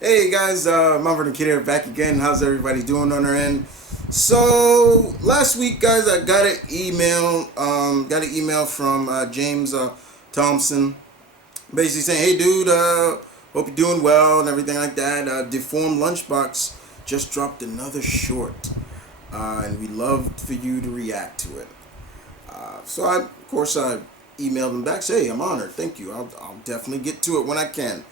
Hey guys, M.V.K here, back again. How's everybody doing on their end? So last week, guys, I got an email. Got an email from James Thomison, basically saying, "Hey, dude, hope you're doing well and everything like that. Deformed Lunchbox just dropped another short, and we'd love for you to react to it." Of course, I emailed him back. Say, "Hey, I'm honored. Thank you. I'll definitely get to it when I can."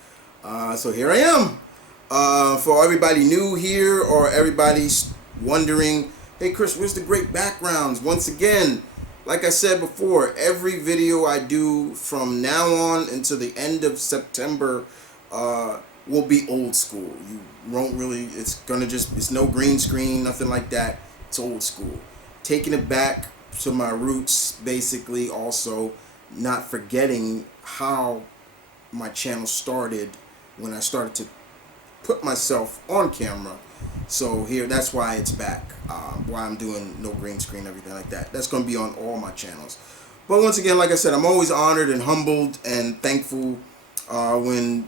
So here I am. For everybody new here or everybody's wondering, hey Chris, where's the great backgrounds? Once again, like I said before, every video I do from now on until the end of September will be old school. You won't really, it's no green screen, nothing like that. It's old school. Taking it back to my roots, basically, also not forgetting how my channel started when I started to put myself on camera. So here, that's why it's back. Why I'm doing no green screen, everything like that. That's going to be on all my channels. But once again, like I said, I'm always honored and humbled and thankful when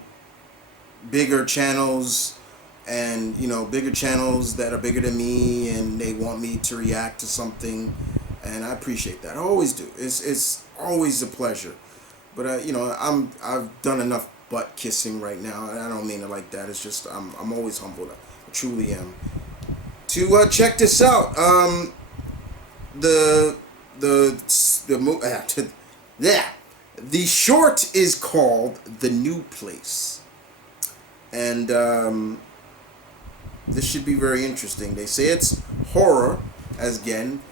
bigger channels and bigger channels that are bigger than me and they want me to react to something, and I appreciate that. I always do. It's always a pleasure. But I've done enough butt kissing right now, and I don't mean it like that. It's just I'm always humbled. I truly am. To check this out, the yeah, the short is called "The New Place," and this should be very interesting. They say it's horror, as again,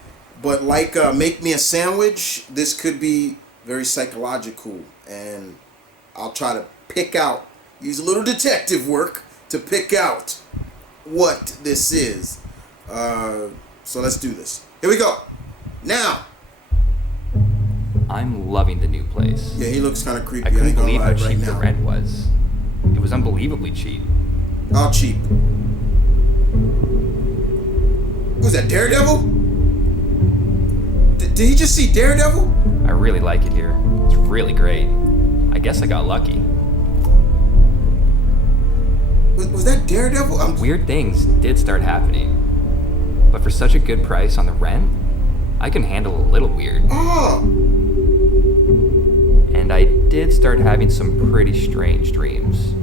but like "Make Me a Sandwich," this could be very psychological, and I'll try to use a little detective work to pick out what this is. So let's do this. Here we go. Now. I'm loving the new place. Yeah, he looks kind of creepy. I couldn't believe how right cheap the now. rent was. It was unbelievably cheap. How cheap? Was that Daredevil? Did he just see Daredevil? I really like it here. It's really great. I guess I got lucky. Was that Daredevil? Weird things did start happening. But for such a good price on the rent, I can handle a little weird. Oh! And I did start having some pretty strange dreams.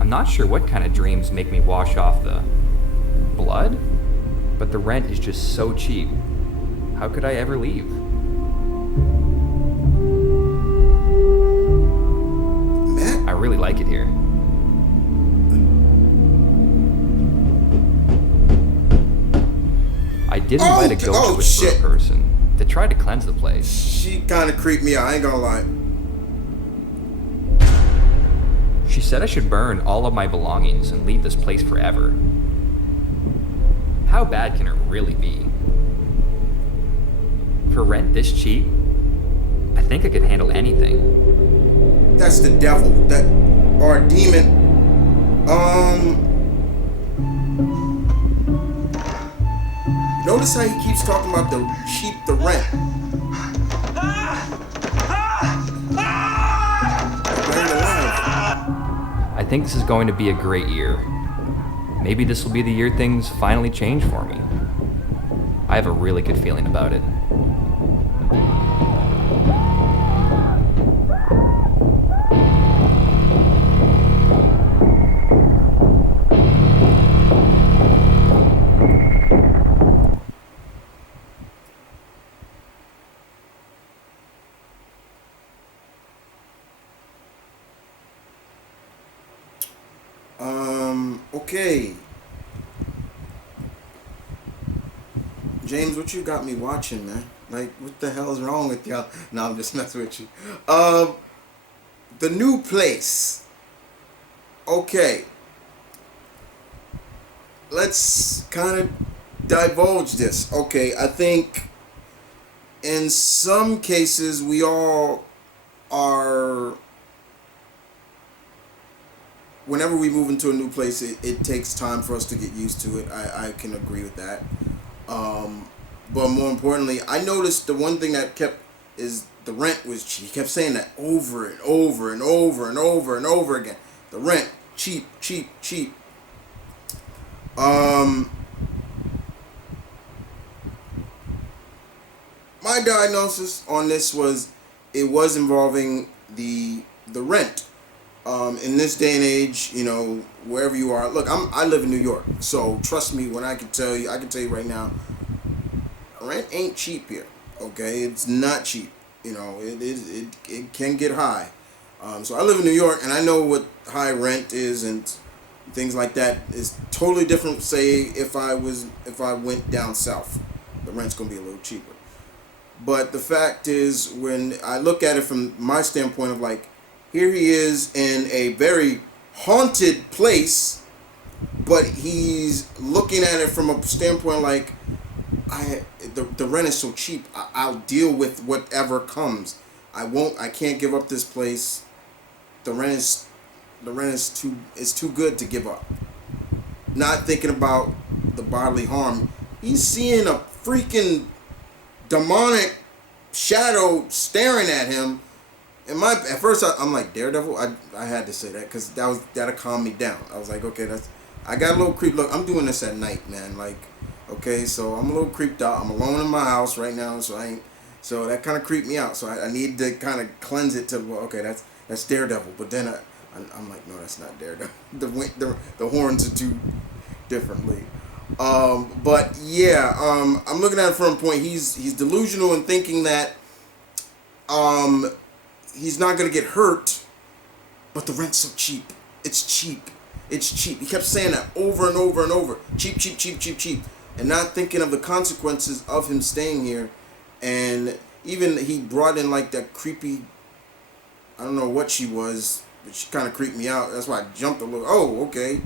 I'm not sure what kind of dreams make me wash off the blood, but the rent is just so cheap. How could I ever leave? Matt? I really like it here. I did invite a ghost whisperer person to try to cleanse the place. She kind of creeped me out, I ain't gonna lie. She said I should burn all of my belongings and leave this place forever. How bad can it really be? For rent this cheap, I think I could handle anything. That's the devil, or a demon. Notice how he keeps talking about the rent. Buried alive. I think this is going to be a great year. Maybe this will be the year things finally change for me. I have a really good feeling about it. Okay. James, what you got me watching, man? Like, what the hell is wrong with y'all? No, I'm just messing with you. The New Place. Okay. Let's kind of divulge this. Okay, I think in some cases we all are, whenever we move into a new place, it takes time for us to get used to it. I can agree with that. But more importantly, I noticed the one thing that kept is the rent was cheap. He kept saying that over and over and over and over and over again. The rent, cheap, cheap, cheap. Um, my diagnosis on this was it was involving the rent. In this day and age, wherever you are. Look, I live in New York, so trust me when I can tell you right now, rent ain't cheap here. Okay, it's not cheap. It can get high. So I live in New York, and I know what high rent is and things like that is totally different. Say if I went down south, the rent's gonna be a little cheaper. But the fact is, when I look at it from my standpoint of like, here he is in a very haunted place, but he's looking at it from a standpoint like, the rent is so cheap. I'll deal with whatever comes. I can't give up this place. The rent is too good to give up. Not thinking about the bodily harm. He's seeing a freaking demonic shadow staring at him. And at first I'm like, Daredevil. I had to say that because that'll calm me down. I was like, okay, I got a little creep. Look, I'm doing this at night, man. Like, okay, so I'm a little creeped out. I'm alone in my house right now, so that kind of creeped me out. So I need to kind of cleanse it to, well, okay, that's Daredevil. But then I'm like, no, that's not Daredevil. The horns are too differently. But yeah, I'm looking at it from a point. He's delusional in thinking that he's not gonna get hurt, but the rent's so cheap. It's cheap. It's cheap. He kept saying that over and over and over. Cheap, cheap, cheap, cheap, cheap. And not thinking of the consequences of him staying here. And even he brought in like that creepy, I don't know what she was, but she kind of creeped me out. That's why I jumped a little. Oh, okay.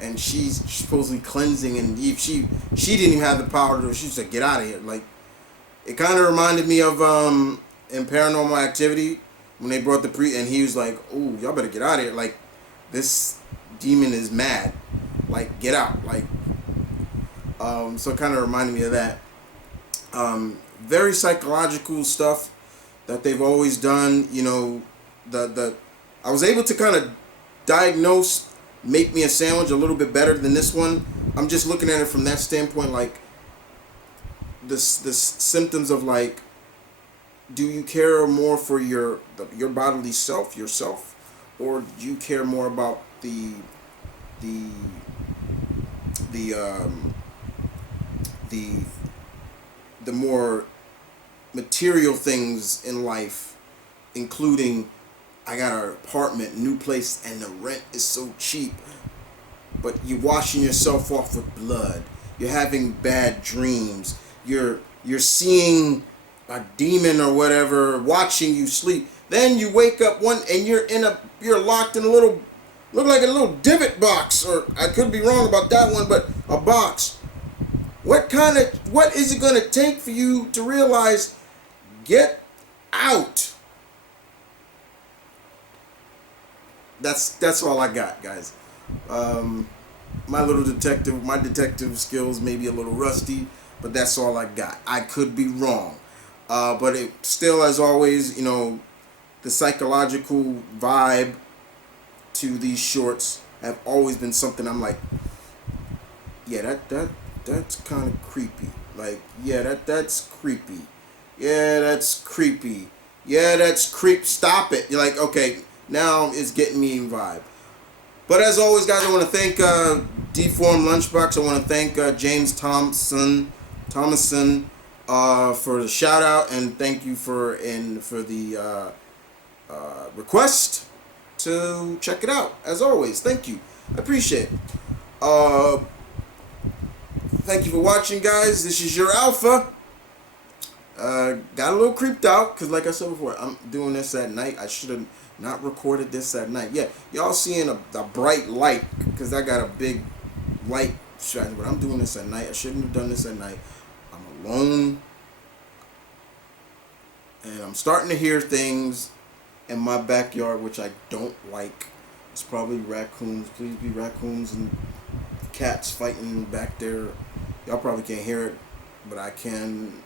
And she's supposedly cleansing, and she didn't even have the power to. She said, "Get out of here." Like, it kind of reminded me of in Paranormal Activity when they brought the priest, and he was like, "Oh, y'all better get out of here." Like, this demon is mad. Like, get out. Like, so it kind of reminded me of that. Very psychological stuff that they've always done. I was able to kind of diagnose Make Me a Sandwich a little bit better than this one. I'm just looking at it from that standpoint, like the symptoms of like, do you care more for your bodily self, yourself, or do you care more about the more material things in life, including, I got an apartment, new place, and the rent is so cheap, but you're washing yourself off with blood. You're having bad dreams. You're seeing a demon or whatever watching you sleep. Then you wake up and you're locked in look like a little divot box, or I could be wrong about that one, but a box. What is it gonna take for you to realize, get out? That's all I got, guys. My detective skills may be a little rusty, but that's all I got. I could be wrong, but it still, as always, the psychological vibe to these shorts have always been something I'm like, yeah, that's kind of creepy. Like, yeah, that's creepy. Yeah, that's creepy. Yeah, that's creep. Stop it. You're like, okay. Now it's getting me in vibe. But as always, guys, I want to thank Deformed Lunchbox. I want to thank James Thomison for the shout out, and thank you for the request to check it out. As always, thank you. I appreciate it. Thank you for watching, guys. This is your Alpha. Got a little creeped out because, like I said before, I'm doing this at night. I should have not recorded this at night. Yeah, y'all seeing a bright light because I got a big light shining, but I'm doing this at night. I shouldn't have done this at night. I'm alone, and I'm starting to hear things in my backyard, which I don't like. It's probably raccoons. Please be raccoons and cats fighting back there. Y'all probably can't hear it, but I can.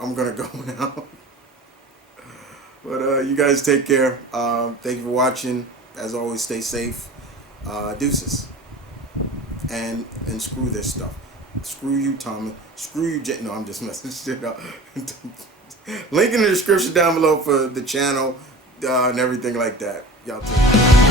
I'm gonna go now. But you guys take care. Thank you for watching. as always, stay safe. Deuces. And screw this stuff. Screw you, Tommy. Screw you, Jay. No, I'm just messing shit up. Link in the description down below for the channel and everything like that. Y'all take care.